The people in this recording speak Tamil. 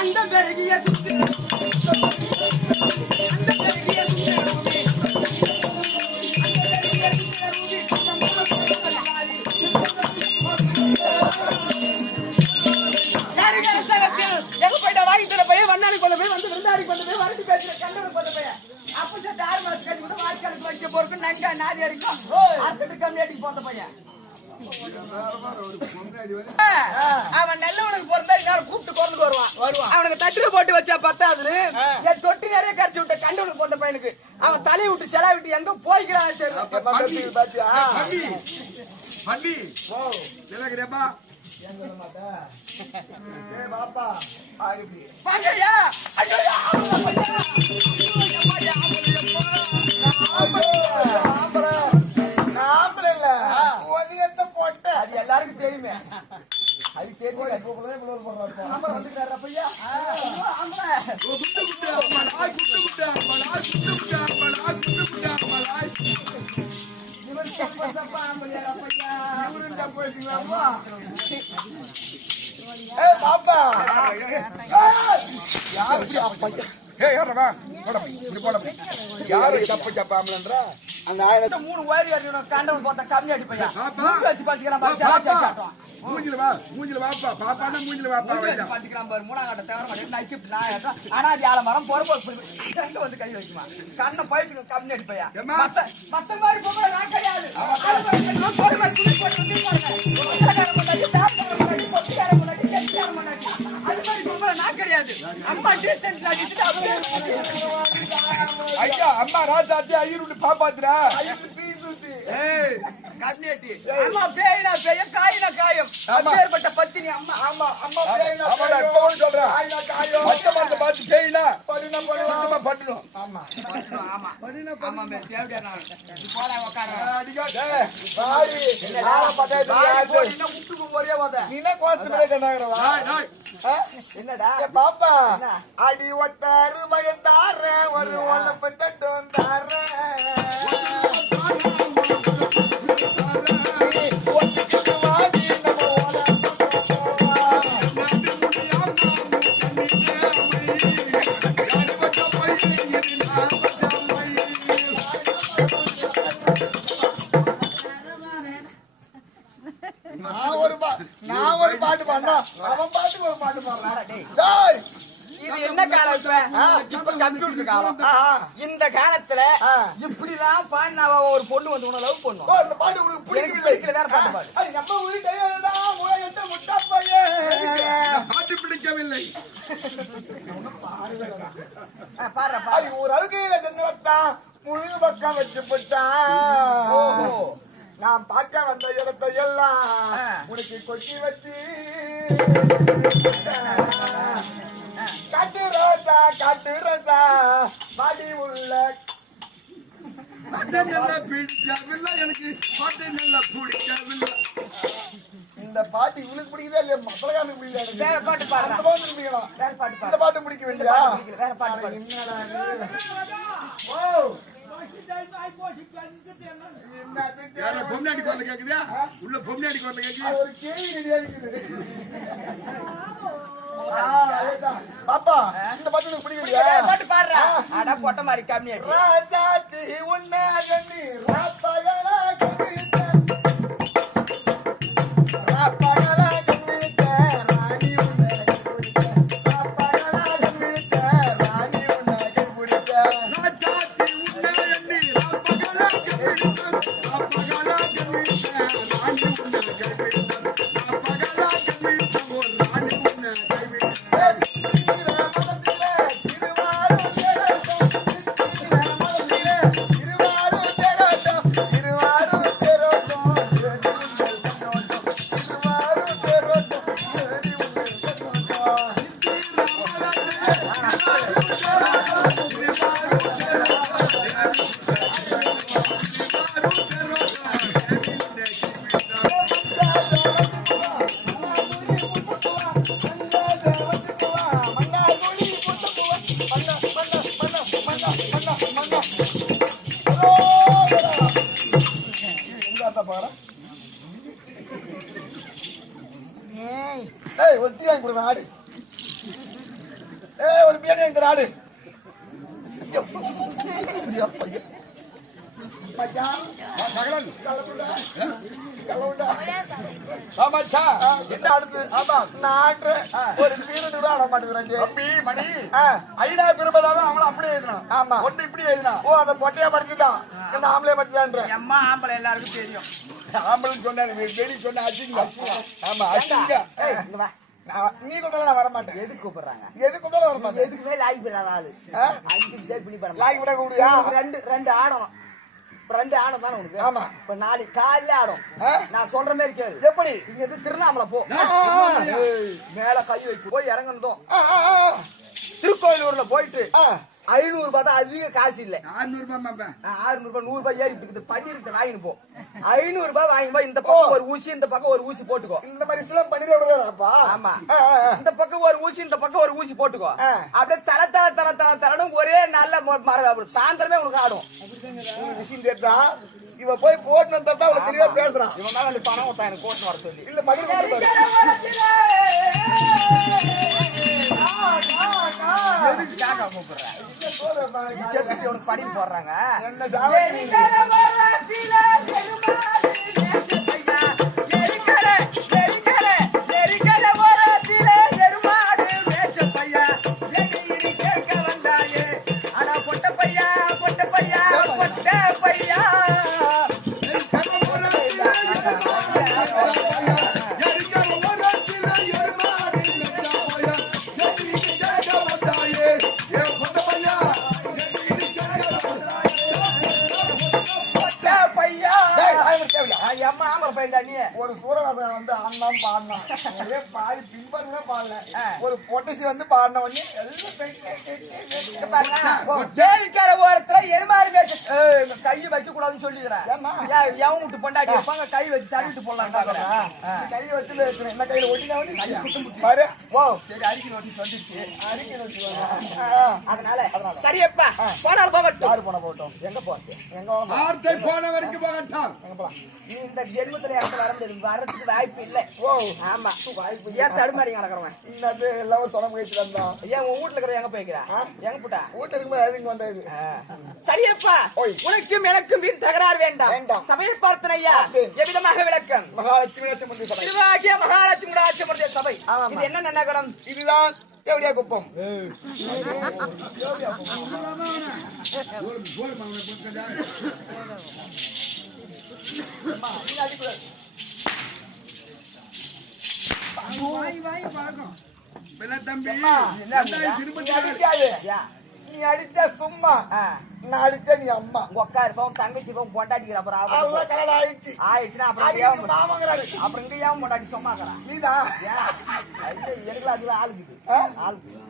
அந்த பெருகிய சுத்து அந்த பெருகிய சுத்து அவன் நல்லவனுக்கு பிறந்தா இன்னும் கூப்பிட்டு கொண்டு வருவான் அவனுக்கு தட்டுல போட்டு வச்சா பத்தாதுன்னு என் தொட்டி நிறைய கடிச்சு விட்ட கண்டவனுக்கு பிறந்த பையனுக்கு அவன் தலையை விட்டு செலவு விட்டு எங்க போய்க்கிறான் அது எல்லாருக்கும் தெரியுமே அது தெரியும் அந்த மூணு வயறு கண்டவன் பார்த்தா கம்மி அடிப்பையா வச்சு பச்சுக்கிறான் மூணாங்கட்ட தவிர அனாதி ஆலமரம் பொறுப்பு வந்து கை வைக்குமா கண்ணை போயிட்டு கம்மி அடிப்பையா மத்த மாதிரி பொம்பளை நான் கிடையாது அது மாதிரி பொம்பளை நான் கிடையாது அம்மா டீசென்ட் ஐயா அம்மா ராஜாத்தி ஐயரு பாப்பாத்துறா அம்மா பேயினா பேய காயினா காயம் அப்பேற்பட்ட பத்தினி அம்மா ஆமா அம்மா பேயினா சொல்றேன் பார்த்து பேயினா பட்டணும் ஆமா ஆமா ஆமா தேவடியா நான் போடா உட்கார என்னடா பாப்பா அடி ஒத்தாரு பயந்தார ஒரு ஒல்லப்பட்டும் தார நான் ஒரு பாட்டு பாடினா அவன் பாட்டுக்கு ஒரு பாட்டு பாடுறான். இது என்ன காலம் இப்ப கம்ப்யூட்டர் காலம். இந்த காலத்துல இப்படிலாம் பாடினா ஒரு பொண்ணு வந்து உன லவ் பண்ணும். இந்த பாட்டு உங்களுக்கு பிடிக்கல வேற பாட்டு பாடு. நம்ம ஊருக்கு முட்டா பையன் பாட்டு பிடிக்கவில்லை. பாரு ஒரு அழுகையில சென்றுட்டான் முழு பக்கம் வச்சு போட்டான். நான் பார்க்க வந்த இடத்தை எல்லாம் உனக்கு கொட்டி வச்சு காட்டு ரோசா பாடி உள்ள பிடிக்கவில்லை எனக்கு பாட்டு நல்லா பிடிக்கவில்லை. இந்த பாட்டு இவளுக்கு பிடிக்குதா இல்லையா மக்களுக்கு பிடிக்கல. வேற பாட்டு பாடுறா. வேற பாட்டு இந்த பாட்டு பிடிக்கவில்லையா? வேற பாட்டு என்னடா பொம்னாடி குரல் கேக்குதா? உள்ள பொம்னாடி குரல் கேக்குது. ஒரு கேள்வி ரெடியா இருக்குது. பாப்பா இந்த பாட்டு எனக்கு பிடிக்கலையா? பாட்டு பாடுறா. அட பொட்ட மாதிரி கம்மி ஆச்சு. ராஜாத்தி உன்னை கண்ணி ராப்பகலா கண்ணிட்ட ராப்பகலா கண்ணிட்ட ராணி உன்னை கண்பிடிச்ச ராப்பகலா கண்ணிட்ட ராணி உன்னை கண்பிடிச்ச ராஜாத்தி உன்னை கண்ணி ராப்பகலா கண்ணிட்ட ராப்பகலா கண்ணிட்ட ராணி உன்னை கண்பிடிச்ச ராப்பகலா கண்ணிட்ட ஒரு ராணி உன்னை அடுத்த நாடு சகலன் ஆமாச்சா என்ன அடுத்து ஆமா நாட்டு ஒரு பீரியட் கூட ஆட மாட்டேங்கிறாங்க தம்பி மணி ஐநா பெருமதாவே அவங்களும் அப்படியே எழுதணும் ஆமா. ஒண்ணு இப்படி எழுதணும் ஓ அந்த பொட்டையா படிச்சுட்டான் என்ன ஆம்பளை படிச்சான்ற அம்மா ஆம்பளை எல்லாருக்கும் தெரியும் ஆம்பளன் சொன்னாரு வெளி சொன்ன அசிங்க ஆமா அசிங்க நீ கூப்பிட்டாலும் நான் வர மாட்டேன் எதுக்கு கூப்பிடுறாங்க எது கூப்பிட்டாலும் வர மாட்டேன் எதுக்குமே லாய்க்கு விடாத ஆளு 5 நிமிஷம் பிடி பண்ண லாக்கி விட கூடியா ரெண்டு ஆடணும் ரெண்டு ஆடம் தானே உனக்கு ஆமா. இப்ப நாளைக்கு காலையில ஆடும் நான் சொல்ற மாதிரி கேளு எப்படி இங்க இருந்து திருவண்ணாமலை போ மேல கை வச்சு போய் இறங்கணும் திருக்கோயிலூர்ல போயிட்டு 500 ரூபாய் தான் அதிக காசு இல்ல 600 ரூபாய் மாப்பேன் 600 ரூபாய் 100 ரூபாய் ஏறி இருக்குது பன்னீர்கிட்ட வாங்கிட்டு போ 500 ரூபாய் வாங்கி போய் இந்த பக்கம் ஒரு ஊசி இந்த பக்கம் ஒரு ஊசி போட்டுக்கோ இந்த மாதிரி இதெல்லாம் பண்ணிட விடுவாப்பா ஆமா இந்த பக்கம் ஒரு ஊசி இந்த பக்கம் ஒரு ஊசி போட்டுக்கோ அப்படியே தலை ஒரே நல்ல சாயந்தரமே உனக்கு ஆடும் விஷயம் தெரியா இவ போய் போட்டு வந்தா அவளை தெளிவா பேசுறான் இவன் மேல பணம் விட்டா எனக்கு போட்டு வர சொல்லி இல்ல மகிழ் எதுக்கு கேட்க கூப்பிடுறேன் செத்துட்டு உனக்கு படி போடுறாங்க என்ன சாமி ஒரு சூரவாசன் வந்து ஆடினான் பாடினான் ஒரே பாடி பின்பற்ற பாடல ஒரு பொட்டசி வந்து பாடின உடனே தேடிக்கார ஓரத்துல எருமாடு மேய்ச்சி கை வைக்க கூடாதுன்னு சொல்லிக்கிறேன் எவன் விட்டு பொண்டாட்டி இருப்பாங்க கை வச்சு தள்ளிட்டு போடலாம் பாக்குறேன் கை வச்சு பேசுறேன் என்ன கையில ஒட்டினா பாரு ஓ சரி அறிக்கை நோட்டீஸ் வந்துருச்சு அறிக்கை வச்சு அதனால சரியப்பா போனாலும் போகட்டும் யாரு போன போட்டோம் எங்க போறது எங்க போகணும் ஆர்த்தை போன வரைக்கும் போகட்டான் எங்க போலாம் நீ இந்த ஜென்மத்துல இடத்துல வரதுக்கு வாய்ப்பு இல்ல ஓ ஆமா ஏன் தடுமாறி நடக்கிறவன் இன்னது எல்லாம் சொன்ன முயற்சி வந்தோம் ஏன் உன் வீட்டுல இருக்கிற எங்க போய்க்கிறா எங்க போட்டா வீட்டு இருக்கும்போது அது இங்க வந்தது சரியப்பா ஓய். உனக்கும் எனக்கும் வீண் தகராறு வேண்டாம் வேண்டாம். சபையில் பார்த்தனையா பார்த்தேன். எவ்விதமாக விளக்கம் மகாலட்சுமி நரசிம்ம சபை திருவாகிய மகாலட்சுமி ராஜ்யமுடைய சபை ஆமாம். இது என்ன நகரம் இதுதான் தேவடியா குப்பம் தம்பி நீ அடிக்காது நீ அடிச்சா சும்மா நான் அடிச்சா நீ அம்மா உக்கா இருப்போம் தங்கச்சி இருப்போம் பொண்டாட்டிக்கிற அப்புறம் அவ்வளவு கலர் ஆயிடுச்சு ஆயிடுச்சுன்னா அப்புறம் அடிக்கு மாமங்கிறாரு அப்புறம் இங்க ஏன் பொண்டாட்டி சொன்னாங்களா நீதான் ஏன் எடுக்கலாம் அதுல ஆளுக்குது ஆளுக்கு